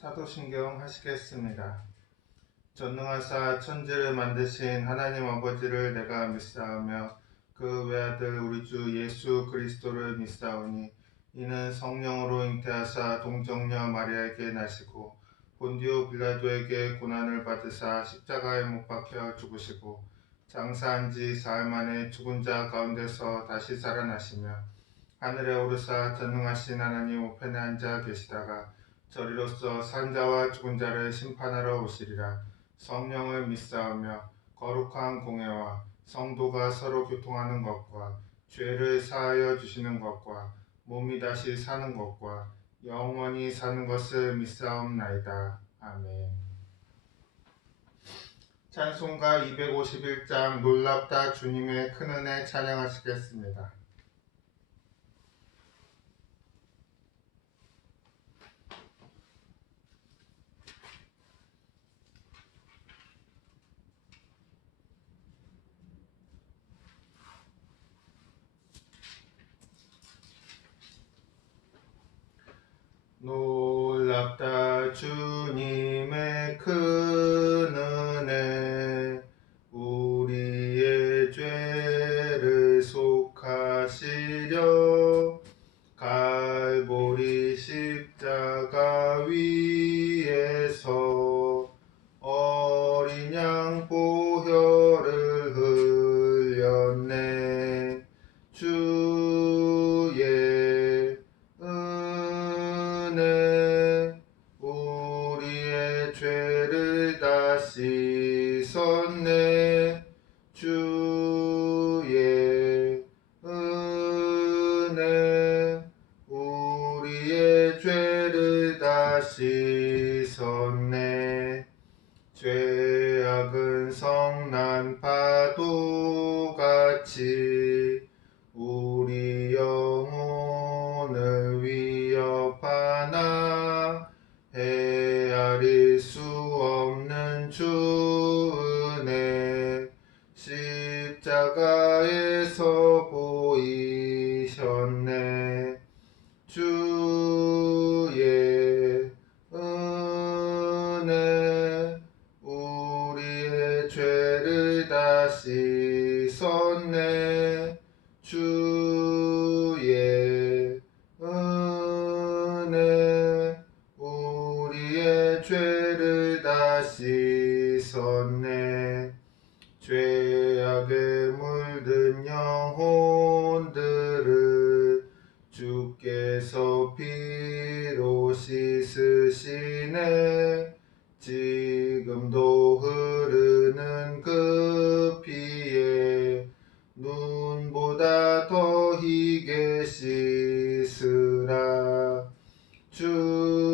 사도신경 하시겠습니다. 전능하사 천지를 만드신 하나님 아버지를 내가 믿사오며 그 외아들 우리 주 예수 그리스도를 믿사오니 이는 성령으로 잉태하사 동정녀 마리아에게 나시고 본디오 빌라도에게 고난을 받으사 십자가에 못 박혀 죽으시고 장사한 지 사흘 만에 죽은 자 가운데서 다시 살아나시며 하늘에 오르사 전능하신 하나님 우편에 앉아 계시다가 저리로서 산 자와 죽은 자를 심판하러 오시리라. 성령을 믿사오며 거룩한 공회와 성도가 서로 교통하는 것과 죄를 사하여 주시는 것과 몸이 다시 사는 것과 영원히 사는 것을 믿사옵나이다. 아멘. 찬송가 251장 놀랍다 주님의 큰 은혜 찬양하시겠습니다. 놀랍다 주님의 큰 은혜 우리의 죄를 속하시려 갈보리 십자가 위에서 어린 양 보혈을 흘렸네. 주의 은혜 우리의 죄를 다 씻었네. 주의 은혜 우리의 죄를 다 씻었네. 죄악은 성난 파도같이 우리 영혼을 위협하나 헤아릴 수 없는 주 은혜 십자가에서 보이셨네. 주의 은혜 우리의 죄를 다 씻었네. 주의 은혜 우리의 죄를 다 씻었네. 죄악에 물든 영혼들을 주께서 피로 씻으시네. 지금도 흐르는 그 피에 눈보다 더 희게 씻으라. 주의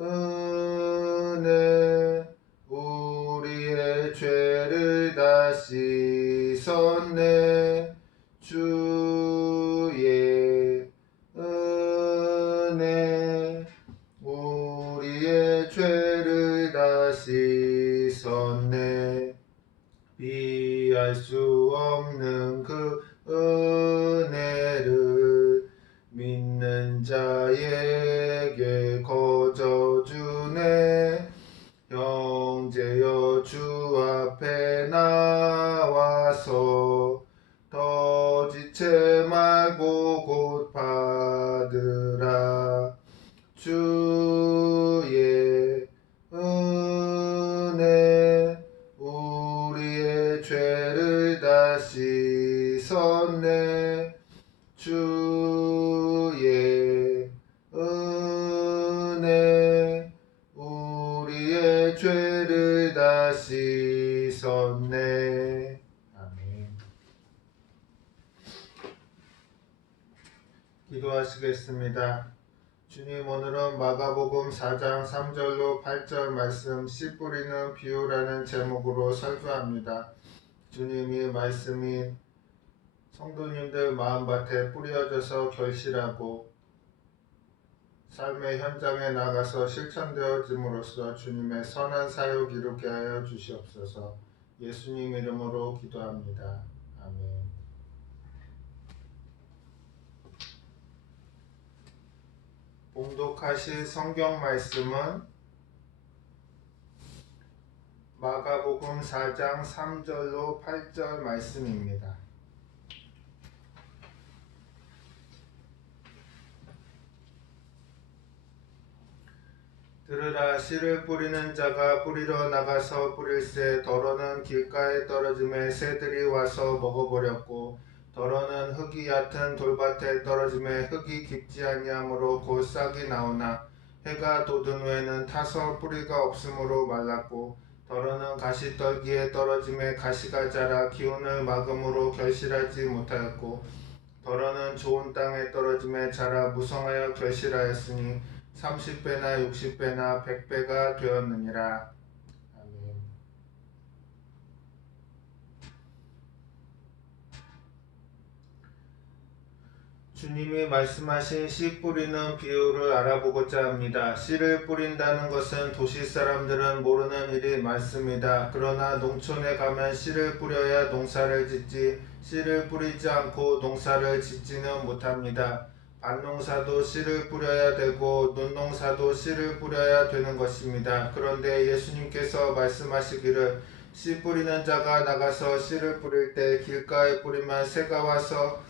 은혜 우리의 죄를 다 씻었네. 주의 은혜 우리의 죄를 다 씻었네. 비할 수 없는 그 은혜를 믿는 자에게 거저주네. 형제여 주 앞에 나와서 더 지체 말고 곧 받으라. 주의 은혜 우리의 죄를 다 씻었네. 주의 은혜 우리의 죄를 다 씻었네. 아멘. 기도하시겠습니다. 주님, 오늘은 마가복음 4장 3절로 8절 말씀 씨 뿌리는 비유라는 제목으로 설교합니다. 주님이 말씀이 성도님들 마음밭에 뿌려져서 결실하고 삶의 현장에 나가서 실천되어짐으로써 주님의 선한 사역 이루게 하여 주시옵소서. 예수님 이름으로 기도합니다. 아멘. 봉독하실 성경 말씀은 마가복음 4장 3절로 8절 말씀입니다. 들으라. 씨를 뿌리는 자가 뿌리러 나가서 뿌릴새 더러는 길가에 떨어짐에 새들이 와서 먹어버렸고, 더러는 흙이 얕은 돌밭에 떨어짐에 흙이 깊지 아니하므로 곧 싹이 나오나 해가 돋은 후에는 타서 뿌리가 없으므로 말랐고, 더러는 가시떨기에 떨어짐에 가시가 자라 기운을 막음으로 결실하지 못하였고, 더러는 좋은 땅에 떨어짐에 자라 무성하여 결실하였으니 30배나 60배나 100배가 되었느니라. 아멘. 주님이 말씀하신 씨 뿌리는 비유를 알아보고자 합니다. 씨를 뿌린다는 것은 도시 사람들은 모르는 일이 많습니다. 그러나 농촌에 가면 씨를 뿌려야 농사를 짓지, 씨를 뿌리지 않고 농사를 짓지는 못합니다. 밭농사도 씨를 뿌려야 되고 논농사도 씨를 뿌려야 되는 것입니다. 그런데 예수님께서 말씀하시기를 씨 뿌리는 자가 나가서 씨를 뿌릴 때 길가에 뿌리면 새가 와서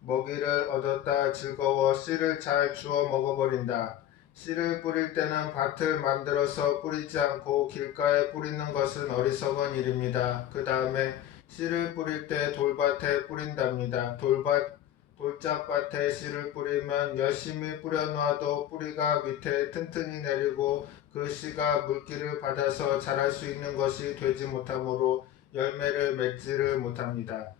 먹이를 얻었다 즐거워 씨를 잘 주워 먹어버린다. 씨를 뿌릴 때는 밭을 만들어서 뿌리지 않고 길가에 뿌리는 것은 어리석은 일입니다. 그 다음에 씨를 뿌릴 때 돌밭에 뿌린답니다. 돌짝밭에 씨를 뿌리면 열심히 뿌려놓아도 뿌리가 밑에 튼튼히 내리고 그 씨가 물기를 받아서 자랄 수 있는 것이 되지 못하므로 열매를 맺지를 못합니다.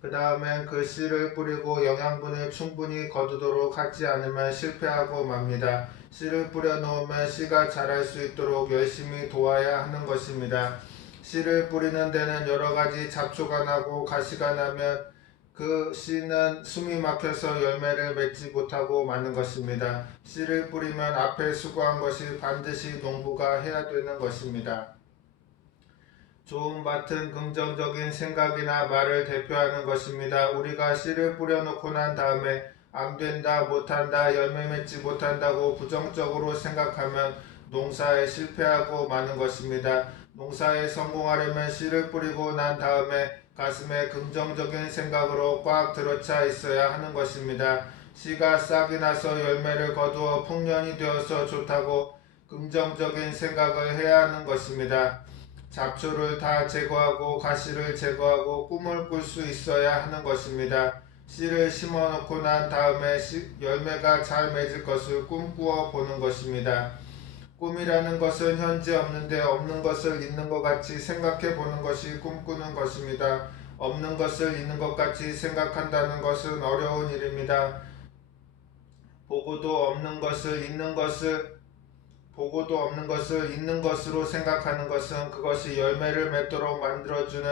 그 다음엔 그 씨를 뿌리고 영양분을 충분히 거두도록 하지 않으면 실패하고 맙니다. 씨를 뿌려놓으면 씨가 자랄 수 있도록 열심히 도와야 하는 것입니다. 씨를 뿌리는 데는 여러 가지 잡초가 나고 가시가 나면 그 씨는 숨이 막혀서 열매를 맺지 못하고 마는 것입니다. 씨를 뿌리면 앞에 수고한 것이 반드시 농부가 해야 되는 것입니다. 좋은 밭은 긍정적인 생각이나 말을 대표하는 것입니다. 우리가 씨를 뿌려놓고 난 다음에 안 된다, 못한다, 열매 맺지 못한다고 부정적으로 생각하면 농사에 실패하고 마는 것입니다. 농사에 성공하려면 씨를 뿌리고 난 다음에 가슴에 긍정적인 생각으로 꽉 들어차 있어야 하는 것입니다. 씨가 싹이 나서 열매를 거두어 풍년이 되어서 좋다고 긍정적인 생각을 해야 하는 것입니다. 잡초를 다 제거하고 가시를 제거하고 꿈을 꿀 수 있어야 하는 것입니다. 씨를 심어놓고 난 다음에 열매가 잘 맺을 것을 꿈꾸어 보는 것입니다. 꿈이라는 것은 현재 없는데 없는 것을 있는 것 같이 생각해 보는 것이 꿈꾸는 것입니다. 없는 것을 있는 것 같이 생각한다는 것은 어려운 일입니다. 보고도 없는 것을 있는 것으로 생각하는 것은 그것이 열매를 맺도록 만들어주는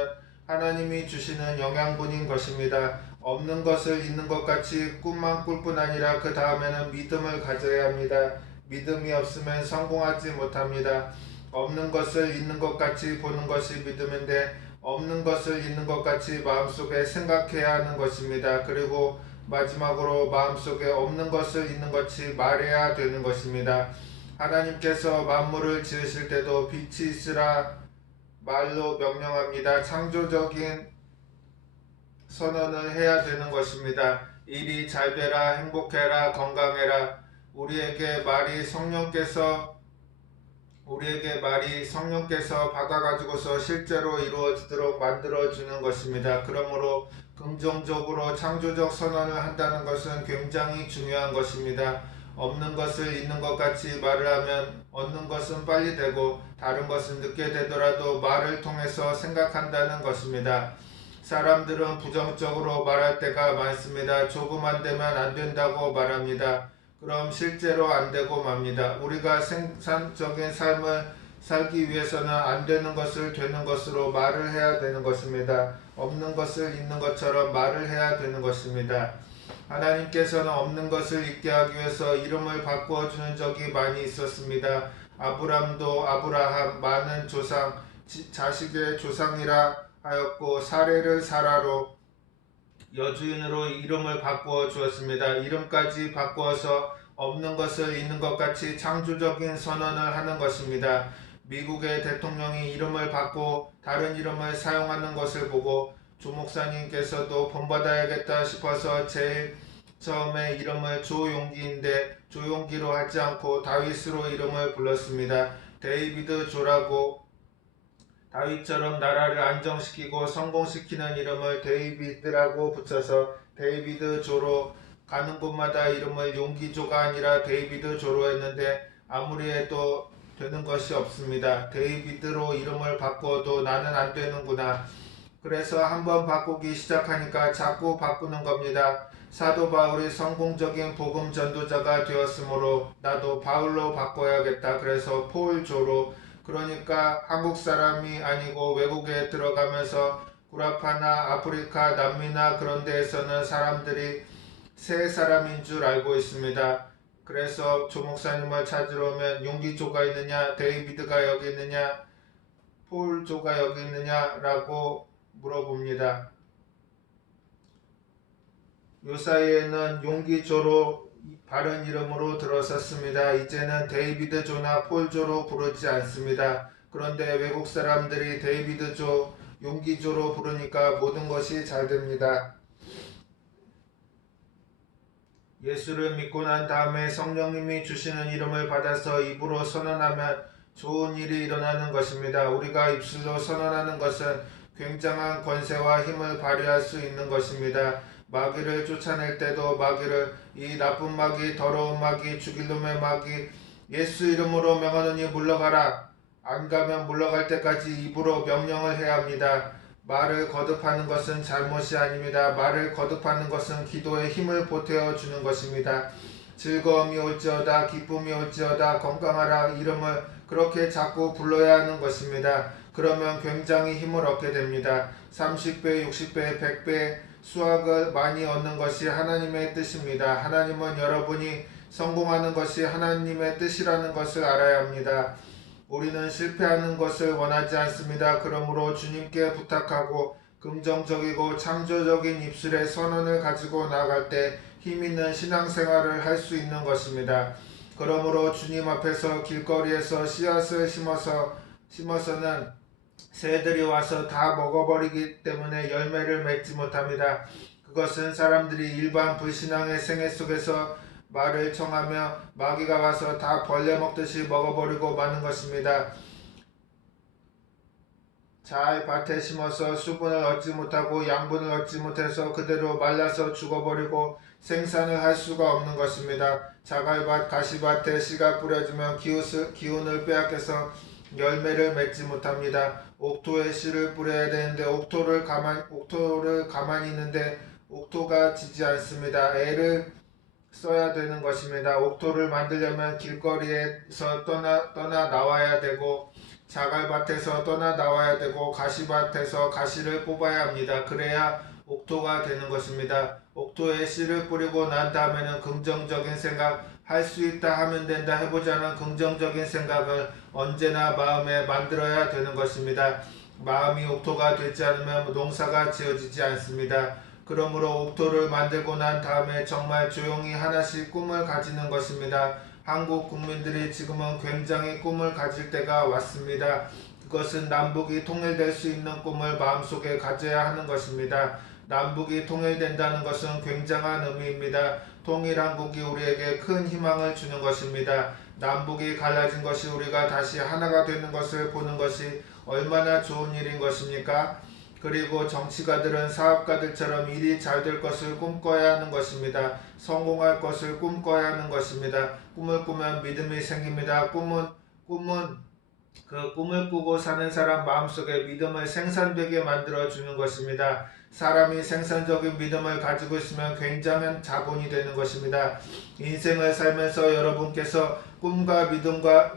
하나님이 주시는 영양분인 것입니다. 없는 것을 있는 것 같이 꿈만 꿀 뿐 아니라 그 다음에는 믿음을 가져야 합니다. 믿음이 없으면 성공하지 못합니다. 없는 것을 있는 것 같이 보는 것이 믿음인데 없는 것을 있는 것 같이 마음속에 생각해야 하는 것입니다. 그리고 마지막으로 마음속에 없는 것을 있는 것 같이 말해야 되는 것입니다. 하나님께서 만물을 지으실 때도 빛이 있으라 말로 명령합니다. 창조적인 선언을 해야 되는 것입니다. 일이 잘 되라, 행복해라, 건강해라. 우리에게 말이 성령께서 박아가지고서 실제로 이루어지도록 만들어주는 것입니다. 그러므로 긍정적으로 창조적 선언을 한다는 것은 굉장히 중요한 것입니다. 없는 것을 있는 것 같이 말을 하면 얻는 것은 빨리 되고 다른 것은 늦게 되더라도 말을 통해서 생각한다는 것입니다. 사람들은 부정적으로 말할 때가 많습니다. 조금 안 되면 안 된다고 말합니다. 그럼 실제로 안 되고 맙니다. 우리가 생산적인 삶을 살기 위해서는 안 되는 것을 되는 것으로 말을 해야 되는 것입니다. 없는 것을 있는 것처럼 말을 해야 되는 것입니다. 하나님께서는 없는 것을 있게 하기 위해서 이름을 바꾸어 주는 적이 많이 있었습니다. 아브람도 아브라함, 많은 조상, 자식의 조상이라 하였고 사레를 사라로 여주인으로 이름을 바꾸어 주었습니다. 이름까지 바꾸어서 없는 것을 있는 것 같이 창조적인 선언을 하는 것입니다. 미국의 대통령이 이름을 바꿔 다른 이름을 사용하는 것을 보고 조 목사님께서도 본받아야겠다 싶어서 제일 처음에 이름을 조용기인데 조용기로 하지 않고 다윗으로 이름을 불렀습니다. 데이비드 조라고 다윗처럼 나라를 안정시키고 성공시키는 이름을 데이비드라고 붙여서 데이비드 조로 가는 곳마다 이름을 용기조가 아니라 데이비드 조로 했는데 아무리 해도 되는 것이 없습니다. 데이비드로 이름을 바꿔도 나는 안 되는구나. 그래서 한번 바꾸기 시작하니까 자꾸 바꾸는 겁니다. 사도 바울이 성공적인 복음 전도자가 되었으므로 나도 바울로 바꿔야겠다. 그래서 폴조로, 그러니까 한국 사람이 아니고 외국에 들어가면서 구라파나 아프리카, 남미나 그런 데에서는 사람들이 새 사람인 줄 알고 있습니다. 그래서 조 목사님을 찾으러 오면 용기조가 있느냐, 데이비드가 여기 있느냐, 폴조가 여기 있느냐라고 물어봅니다. 요 사이에는 용기조로 바른 이름으로 들어섰습니다. 이제는 데이비드 조나 폴조로 부르지 않습니다. 그런데 외국 사람들이 데이비드 조, 용기조로 부르니까 모든 것이 잘 됩니다. 예수를 믿고 난 다음에 성령님이 주시는 이름을 받아서 입으로 선언하면 좋은 일이 일어나는 것입니다. 우리가 입술로 선언하는 것은 굉장한 권세와 힘을 발휘할 수 있는 것입니다. 마귀를 쫓아낼 때도 마귀를 이 나쁜 마귀, 더러운 마귀, 죽일 놈의 마귀, 예수 이름으로 명하노니 물러가라. 안 가면 물러갈 때까지 입으로 명령을 해야 합니다. 말을 거듭하는 것은 잘못이 아닙니다. 말을 거듭하는 것은 기도에 힘을 보태어 주는 것입니다. 즐거움이 올지어다, 기쁨이 올지어다, 건강하라 이름을 그렇게 자꾸 불러야 하는 것입니다. 그러면 굉장히 힘을 얻게 됩니다. 30배, 60배, 100배 수확을 많이 얻는 것이 하나님의 뜻입니다. 하나님은 여러분이 성공하는 것이 하나님의 뜻이라는 것을 알아야 합니다. 우리는 실패하는 것을 원하지 않습니다. 그러므로 주님께 부탁하고 긍정적이고 창조적인 입술의 선언을 가지고 나아갈 때 힘있는 신앙생활을 할 수 있는 것입니다. 그러므로 주님 앞에서 길거리에서 씨앗을 심어서는 새들이 와서 다 먹어버리기 때문에 열매를 맺지 못합니다. 그것은 사람들이 일반 불신앙의 생애 속에서 말을 청하며 마귀가 와서 다 벌레 먹듯이 먹어버리고 마는 것입니다. 잘 밭에 심어서 수분을 얻지 못하고 양분을 얻지 못해서 그대로 말라서 죽어버리고 생산을 할 수가 없는 것입니다. 자갈밭, 가시밭에 씨가 뿌려지면 기운을 빼앗겨서 열매를 맺지 못합니다. 옥토에 씨를 뿌려야 되는데 옥토를 가만히 있는데 옥토가 지지 않습니다. 애를 써야 되는 것입니다. 옥토를 만들려면 길거리에서 떠나 나와야 되고 자갈밭에서 떠나 나와야 되고 가시밭에서 가시를 뽑아야 합니다. 그래야 옥토가 되는 것입니다. 옥토에 씨를 뿌리고 난 다음에는 긍정적인 생각, 할 수 있다 하면 된다 해보자는 긍정적인 생각을 언제나 마음에 만들어야 되는 것입니다. 마음이 옥토가 되지 않으면 농사가 지어지지 않습니다. 그러므로 옥토를 만들고 난 다음에 정말 조용히 하나씩 꿈을 가지는 것입니다. 한국 국민들이 지금은 굉장히 꿈을 가질 때가 왔습니다. 그것은 남북이 통일될 수 있는 꿈을 마음속에 가져야 하는 것입니다. 남북이 통일된다는 것은 굉장한 의미입니다. 통일한국이 우리에게 큰 희망을 주는 것입니다. 남북이 갈라진 것이 우리가 다시 하나가 되는 것을 보는 것이 얼마나 좋은 일인 것입니까? 그리고 정치가들은 사업가들처럼 일이 잘 될 것을 꿈꿔야 하는 것입니다. 성공할 것을 꿈꿔야 하는 것입니다. 꿈을 꾸면 믿음이 생깁니다. 꿈은 그 꿈을 꾸고 사는 사람 마음속에 믿음을 생산되게 만들어주는 것입니다. 사람이 생산적인 믿음을 가지고 있으면 굉장한 자본이 되는 것입니다. 인생을 살면서 여러분께서 꿈과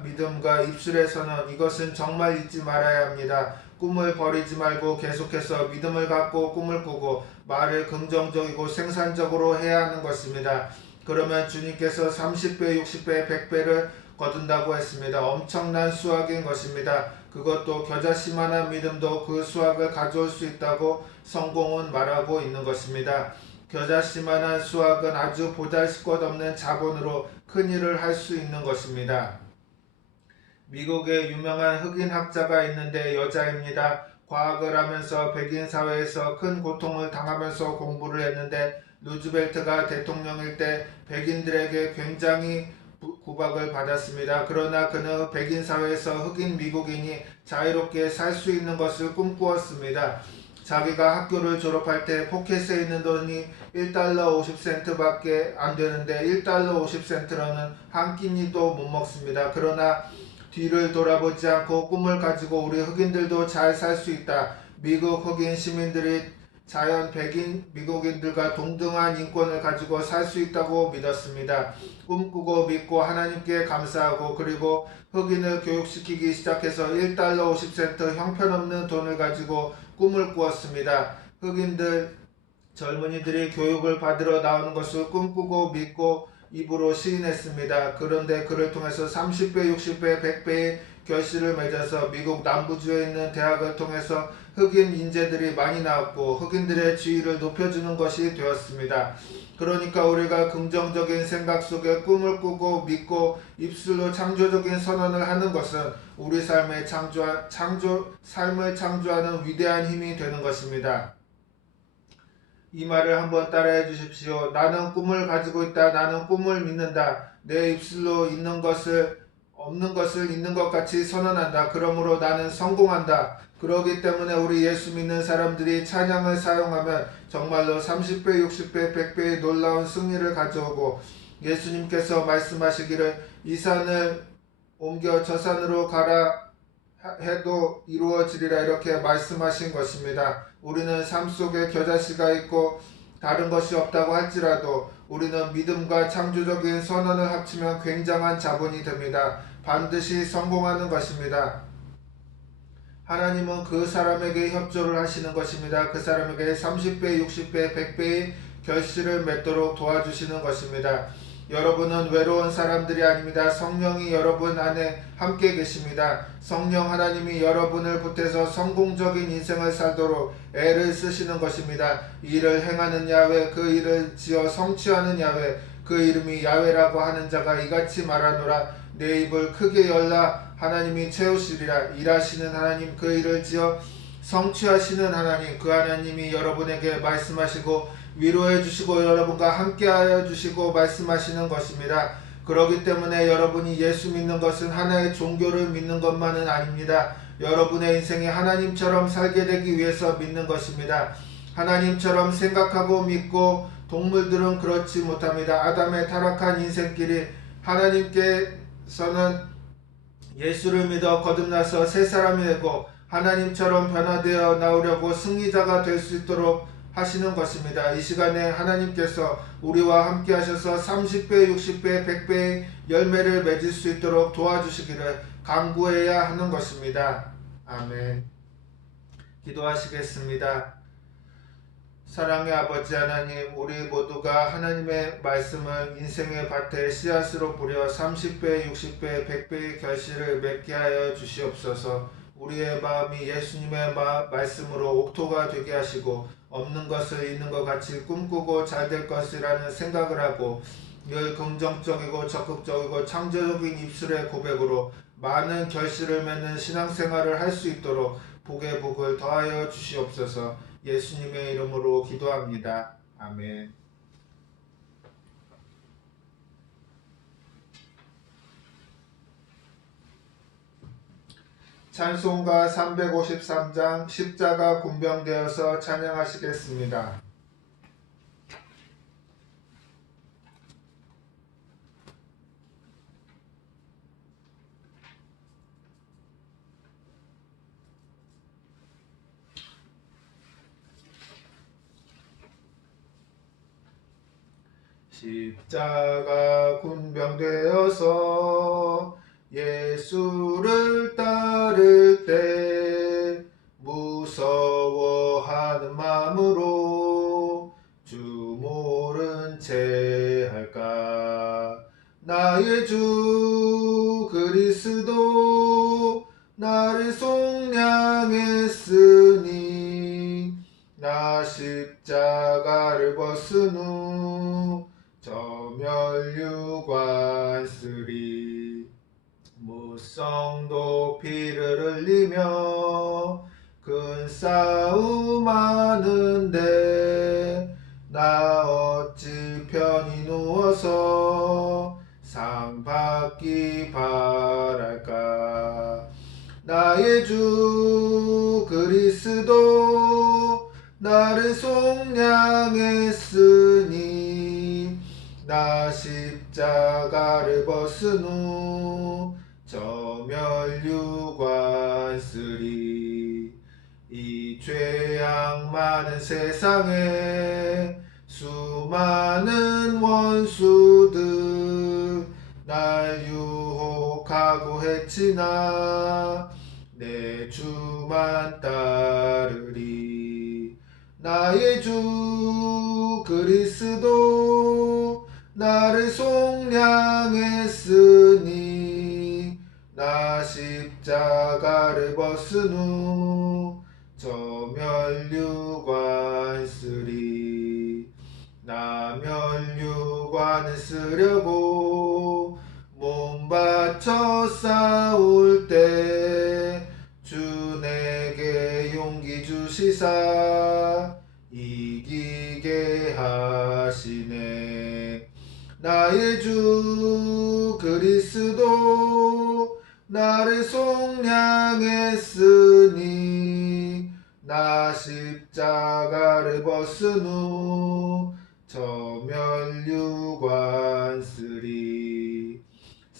믿음과 입술의 선언, 이것은 정말 잊지 말아야 합니다. 꿈을 버리지 말고 계속해서 믿음을 갖고 꿈을 꾸고 말을 긍정적이고 생산적으로 해야 하는 것입니다. 그러면 주님께서 30배, 60배, 100배를 거둔다고 했습니다. 엄청난 수확인 것입니다. 그것도 겨자씨만한 믿음도 그 수확을 가져올 수 있다고 성공은 말하고 있는 것입니다. 겨자씨만한 수확은 아주 보잘것없는 자본으로 큰 일을 할 수 있는 것입니다. 미국에 유명한 흑인 학자가 있는데 여자입니다. 과학을 하면서 백인 사회에서 큰 고통을 당하면서 공부를 했는데 루즈벨트가 대통령일 때 백인들에게 굉장히 구박을 받았습니다. 그러나 그는 백인 사회에서 흑인 미국인이 자유롭게 살 수 있는 것을 꿈꾸었습니다. 자기가 학교를 졸업할 때 포켓에 있는 돈이 1달러 50센트밖에 안 되는데 1달러 50센트로는 한 끼니도 못 먹습니다. 그러나 뒤를 돌아보지 않고 꿈을 가지고 우리 흑인들도 잘 살 수 있다. 미국 흑인 시민들이 자연 백인 미국인들과 동등한 인권을 가지고 살 수 있다고 믿었습니다. 꿈꾸고 믿고 하나님께 감사하고 그리고 흑인을 교육시키기 시작해서 1달러 50센트 형편없는 돈을 가지고 꿈을 꾸었습니다. 흑인들 젊은이들이 교육을 받으러 나오는 것을 꿈꾸고 믿고 입으로 시인했습니다. 그런데 그를 통해서 30배, 60배, 100배의 결실을 맺어서 미국 남부주에 있는 대학을 통해서 흑인 인재들이 많이 나왔고 흑인들의 지위를 높여주는 것이 되었습니다. 그러니까 우리가 긍정적인 생각 속에 꿈을 꾸고 믿고 입술로 창조적인 선언을 하는 것은 우리 삶을 창조하는 위대한 힘이 되는 것입니다. 이 말을 한번 따라해 주십시오. 나는 꿈을 가지고 있다. 나는 꿈을 믿는다. 내 입술로 없는 것을 있는 것 같이 선언한다. 그러므로 나는 성공한다. 그러기 때문에 우리 예수 믿는 사람들이 찬양을 사용하면 정말로 30배, 60배, 100배의 놀라운 승리를 가져오고 예수님께서 말씀하시기를 이 산을 옮겨 저 산으로 가라 해도 이루어지리라 이렇게 말씀하신 것입니다. 우리는 삶 속에 겨자씨가 있고 다른 것이 없다고 할지라도 우리는 믿음과 창조적인 선언을 합치면 굉장한 자본이 됩니다. 반드시 성공하는 것입니다. 하나님은 그 사람에게 협조를 하시는 것입니다. 그 사람에게 30배, 60배, 100배의 결실을 맺도록 도와주시는 것입니다. 여러분은 외로운 사람들이 아닙니다. 성령이 여러분 안에 함께 계십니다. 성령 하나님이 여러분을 보태서 성공적인 인생을 살도록 애를 쓰시는 것입니다. 이 일을 행하는 야훼, 그 일을 지어 성취하는 야훼, 그 이름이 야훼라고 하는 자가 이같이 말하노라. 내 입을 크게 열라. 하나님이 채우시리라. 일하시는 하나님, 그 일을 지어 성취하시는 하나님, 그 하나님이 여러분에게 말씀하시고 위로해 주시고 여러분과 함께하여 주시고 말씀하시는 것입니다. 그렇기 때문에 여러분이 예수 믿는 것은 하나의 종교를 믿는 것만은 아닙니다. 여러분의 인생이 하나님처럼 살게 되기 위해서 믿는 것입니다. 하나님처럼 생각하고 믿고 동물들은 그렇지 못합니다. 아담의 타락한 인생길이 하나님께서는 예수를 믿어 거듭나서 새 사람이 되고 하나님처럼 변화되어 나오려고 승리자가 될 수 있도록 하시는 것입니다. 이 시간에 하나님께서 우리와 함께 하셔서 30배, 60배, 100배의 열매를 맺을 수 있도록 도와주시기를 간구해야 하는 것입니다. 아멘. 기도하시겠습니다. 사랑의 아버지 하나님, 우리 모두가 하나님의 말씀을 인생의 밭에 씨앗으로 뿌려 30배, 60배, 100배의 결실을 맺게 하여 주시옵소서. 우리의 마음이 예수님의 말씀으로 옥토가 되게 하시고 없는 것을 있는 것 같이 꿈꾸고 잘 될 것이라는 생각을 하고 늘 긍정적이고 적극적이고 창조적인 입술의 고백으로 많은 결실을 맺는 신앙생활을 할 수 있도록 복의 복을 더하여 주시옵소서. 예수님의 이름으로 기도합니다. 아멘. 찬송가 353장 십자가 군병되어서 찬양하시겠습니다. 십자가 군병되어서 예수를 따를 때 무서워하는 마음으로 주 모른 채 할까. 나의 주 그리스도 나를 속량했으니 나 십자가를 벗은 후 저 멸류관 무성도 피를 흘리며 큰 싸움 하는데 나 어찌 편히 누워서 상 받기 바랄까. 나의 주 그리스도 나를 속량했으니 나 십자가를 벗은 후 저 멸류관 쓰리. 이 죄악 많은 세상에 수많은 원수들 날 유혹하고 해치나 내 주만 따르리. 나의 주 그리스도 나를 속량했으니 나 십자가를 벗은 후 저 멸류관 쓰리. 나 멸류관을 쓰려고 몸 바쳐 싸울 때 주 내게 용기 주시사 이기게 하시네. 나의 주 그리스도 나를 속량했으니 나 십자가를 벗은 후 저 멸류관 쓰리.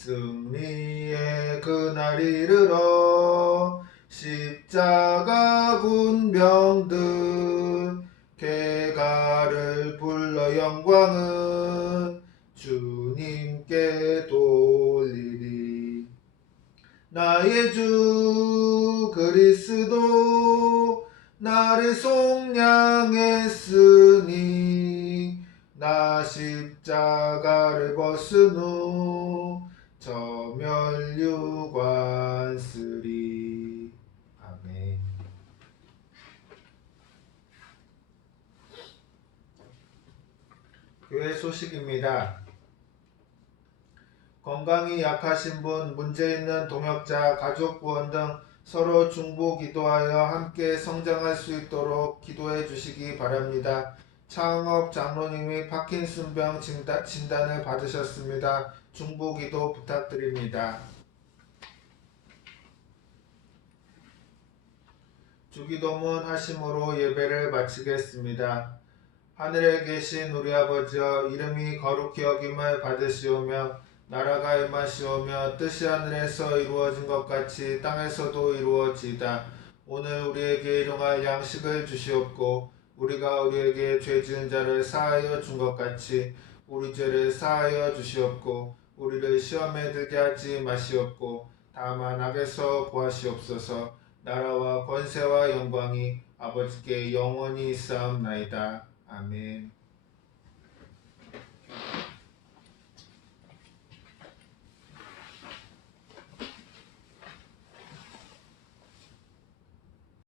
승리의 그날 이르러 십자가 군병들 개가를 불러 영광은 주님께 돌리리. 나의 주 그리스도 나를 속량했으니 나 십자가를 벗은 후 저 멸류관 쓰리. 아멘. 교회 소식입니다. 건강이 약하신 분, 문제 있는 동역자, 가족 구원 등 서로 중보 기도하여 함께 성장할 수 있도록 기도해 주시기 바랍니다. 창업 장로님이 파킨슨병 진단을 받으셨습니다. 중보 기도 부탁드립니다. 주기도문 하심으로 예배를 마치겠습니다. 하늘에 계신 우리 아버지여, 이름이 거룩히 여김을 받으시오며 나라가 임하시오며 뜻이 하늘에서 이루어진 것 같이 땅에서도 이루어지이다. 오늘 우리에게 일용할 양식을 주시옵고 우리가 우리에게 죄 지은 자를 사하여 준 것 같이 우리 죄를 사하여 주시옵고 우리를 시험에 들게 하지 마시옵고 다만 악에서 구하시옵소서. 나라와 권세와 영광이 아버지께 영원히 있사옵나이다. 아멘.